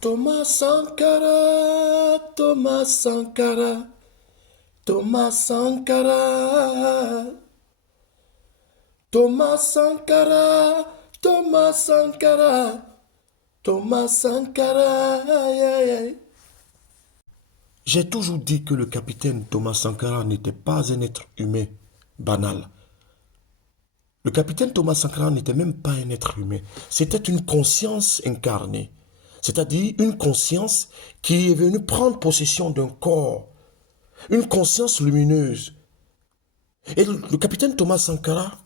Thomas Sankara, Thomas Sankara, Thomas Sankara, Thomas Sankara, Thomas Sankara, Thomas Sankara. Yeah, yeah. J'ai toujours dit que le capitaine Thomas Sankara n'était pas un être humain banal. Le capitaine Thomas Sankara n'était même pas un être humain. C'était une conscience incarnée. C'est-à-dire une conscience qui est venue prendre possession d'un corps. Une conscience lumineuse. Et le capitaine Thomas Sankara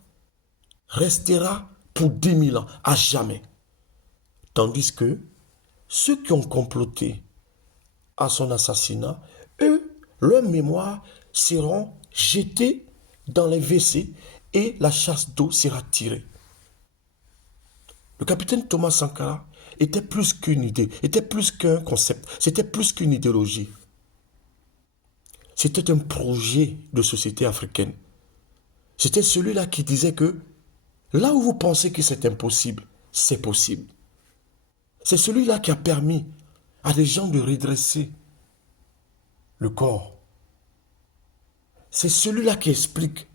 restera pour 10 000 ans, à jamais. Tandis que ceux qui ont comploté à son assassinat, eux, leurs mémoires seront jetées dans les WC et la chasse d'eau sera tirée. Le capitaine Thomas Sankara était plus qu'une idée, était plus qu'un concept, c'était plus qu'une idéologie. C'était un projet de société africaine. C'était celui-là qui disait que là où vous pensez que c'est impossible, c'est possible. C'est celui-là qui a permis à des gens de redresser le corps. C'est celui-là qui explique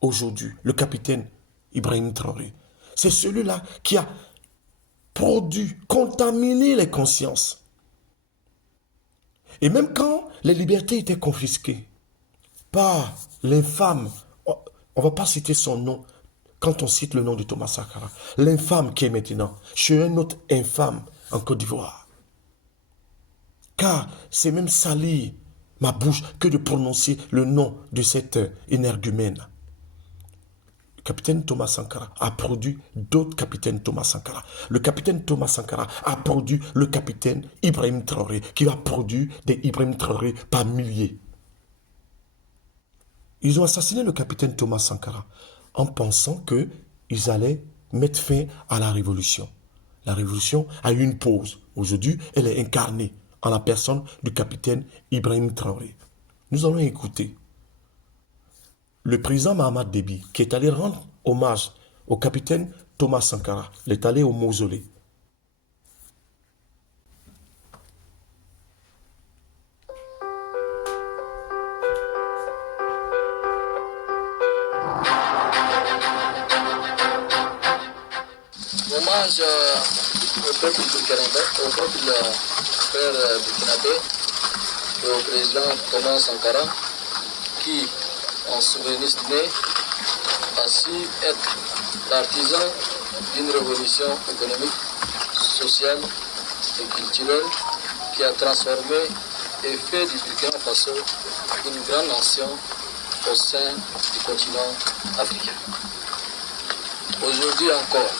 aujourd'hui le capitaine Ibrahim Traoré. C'est celui-là qui a produit, contaminé les consciences. Et même quand les libertés étaient confisquées par l'infâme, on ne va pas citer son nom quand on cite le nom de Thomas Sankara, l'infâme qui est maintenant chez un autre infâme en Côte d'Ivoire. Car c'est même salir ma bouche que de prononcer le nom de cet énergumène. Le capitaine Thomas Sankara a produit d'autres capitaines Thomas Sankara. Le capitaine Thomas Sankara a produit le capitaine Ibrahim Traoré, qui a produit des Ibrahim Traoré par milliers. Ils ont assassiné le capitaine Thomas Sankara en pensant qu'ils allaient mettre fin à la révolution. La révolution a eu une pause. Aujourd'hui, elle est incarnée en la personne du capitaine Ibrahim Traoré. Nous allons écouter le président Mahamat Déby, qui est allé rendre hommage au capitaine Thomas Sankara. Il est allé au mausolée. Hommage au peuple burkinabé, au peuple frère burkinabé et au président Thomas Sankara, qui, en souverainiste né, a su être l'artisan d'une révolution économique, sociale et culturelle qui a transformé et fait du Burkina Faso une grande nation au sein du continent africain. Aujourd'hui encore,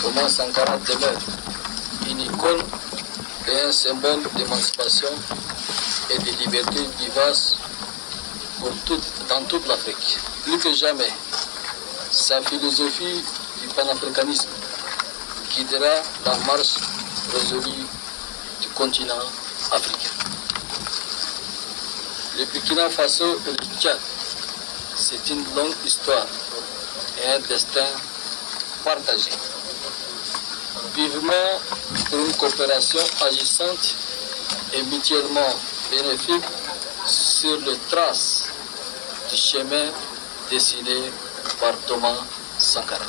Thomas Sankara demeure une icône et un symbole d'émancipation et de liberté vivace dans toute l'Afrique. Plus que jamais, sa philosophie du panafricanisme guidera la marche résolue du continent africain. Le Burkina Faso et le Tchad, c'est une longue histoire et un destin partagé. Vivement pour une coopération agissante et mutuellement bénéfique sur les traces du chemin dessiné par Thomas Sankara.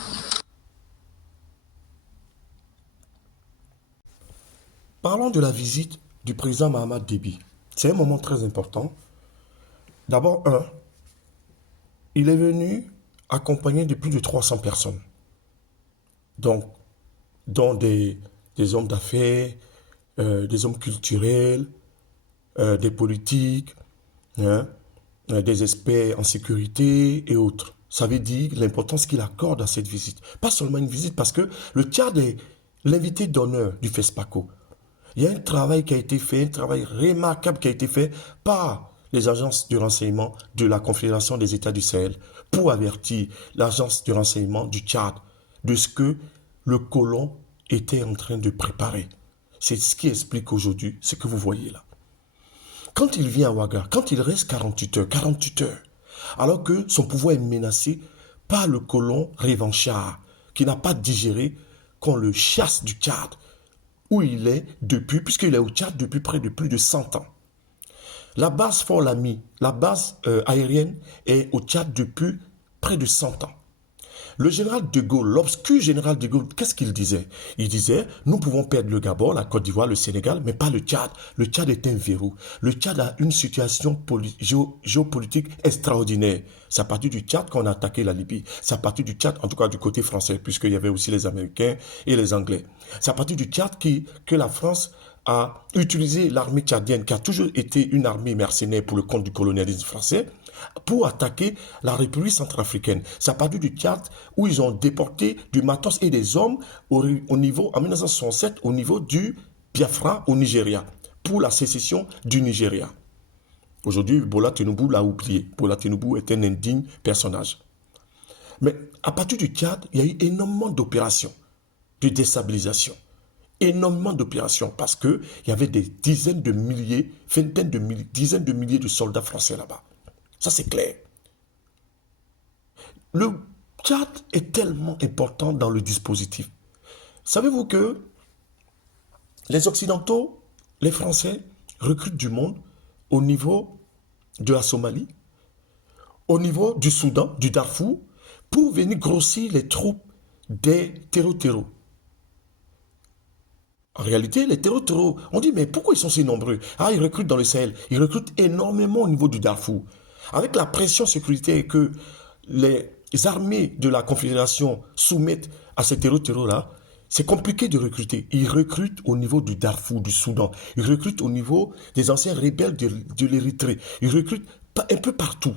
Parlons de la visite du président Mahamat Déby. C'est un moment très important. D'abord, il est venu accompagné de plus de 300 personnes. Donc, dont des hommes d'affaires, des hommes culturels, des politiques, hein, des experts en sécurité et autres. Ça veut dire l'importance qu'il accorde à cette visite. Pas seulement une visite, parce que le Tchad est l'invité d'honneur du FESPACO. Il y a un travail qui a été fait, un travail remarquable qui a été fait par les agences de renseignement de la Confédération des États du Sahel pour avertir l'agence de renseignement du Tchad de ce que le colon était en train de préparer. C'est ce qui explique aujourd'hui ce que vous voyez là. Quand il vient à Ouaga, quand il reste 48 heures, alors que son pouvoir est menacé par le colon revanchard qui n'a pas digéré qu'on le chasse du Tchad où il est depuis, puisqu'il est au Tchad depuis près de plus de 100 ans. La base Fort Lamy, la base aérienne est au Tchad depuis près de 100 ans. Le général de Gaulle, l'obscur général de Gaulle, qu'est-ce qu'il disait? Il disait, nous pouvons perdre le Gabon, la Côte d'Ivoire, le Sénégal, mais pas le Tchad. Le Tchad est un verrou. Le Tchad a une situation géopolitique extraordinaire. C'est à partir du Tchad qu'on a attaqué la Libye. C'est à partir du Tchad, en tout cas du côté français, puisqu'il y avait aussi les Américains et les Anglais. C'est à partir du Tchad que la France a utilisé l'armée tchadienne, qui a toujours été une armée mercenaire pour le compte du colonialisme français, pour attaquer la République centrafricaine. C'est à partir du Tchad où ils ont déporté du matos et des hommes au niveau, en 1967, au niveau du Biafra au Nigeria, pour la sécession du Nigeria. Aujourd'hui, Bola Tinubu l'a oublié. Bola Tinubu est un indigne personnage. Mais à partir du Tchad, il y a eu énormément d'opérations de déstabilisation. Énormément d'opérations parce qu'il y avait des dizaines de milliers, vingtaines de milliers, dizaines de milliers de soldats français là-bas. Ça, c'est clair. Le Tchad est tellement important dans le dispositif. Savez-vous que les Occidentaux, les Français, recrutent du monde au niveau de la Somalie, au niveau du Soudan, du Darfour, pour venir grossir les troupes des terreaux. En réalité, les terreaux, on dit, mais pourquoi ils sont si nombreux? Ah, ils recrutent dans le Sahel. Ils recrutent énormément au niveau du Darfour. Avec la pression sécuritaire que les armées de la Confédération soumettent à ces terreaux-là, c'est compliqué de recruter. Ils recrutent au niveau du Darfour, du Soudan. Ils recrutent au niveau des anciens rebelles de l'Érythrée. Ils recrutent un peu partout.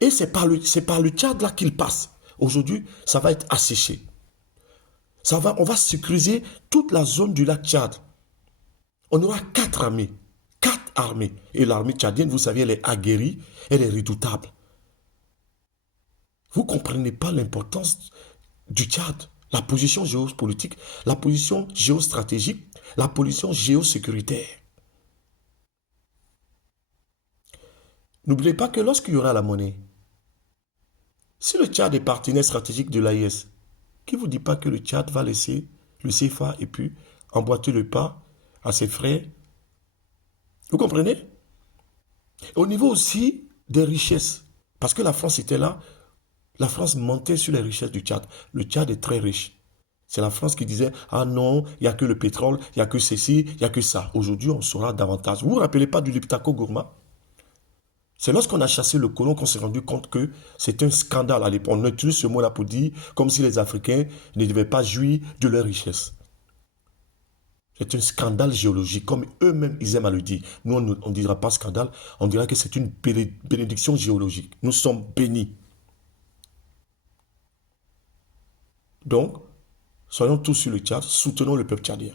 Et c'est par le Tchad là qu'ils passent. Aujourd'hui, ça va être asséché. On va sécuriser toute la zone du lac Tchad. On aura 4 armées. 4 armées. Et l'armée tchadienne, vous savez, elle est aguerrie, elle est redoutable. Vous ne comprenez pas l'importance du Tchad, la position géopolitique, la position géostratégique, la position géosécuritaire. N'oubliez pas que lorsqu'il y aura la monnaie, si le Tchad est partenaire stratégique de l'AES, qui ne vous dit pas que le Tchad va laisser le CFA et puis emboîter le pas à ses frères? Vous comprenez? Au niveau aussi des richesses, parce que la France était là, la France mentait sur les richesses du Tchad. Le Tchad est très riche. C'est la France qui disait, ah non, il n'y a que le pétrole, il n'y a que ceci, il n'y a que ça. Aujourd'hui, on saura davantage. Vous ne vous rappelez pas du Liptako Gourma? C'est lorsqu'on a chassé le colon qu'on s'est rendu compte que c'est un scandale à l'époque. On utilise ce mot-là pour dire comme si les Africains ne devaient pas jouir de leur richesse. C'est un scandale géologique, comme eux-mêmes ils aiment à le dire. Nous, on ne dira pas scandale, on dira que c'est une bénédiction géologique. Nous sommes bénis. Donc, soyons tous sur le Tchad, soutenons le peuple tchadien.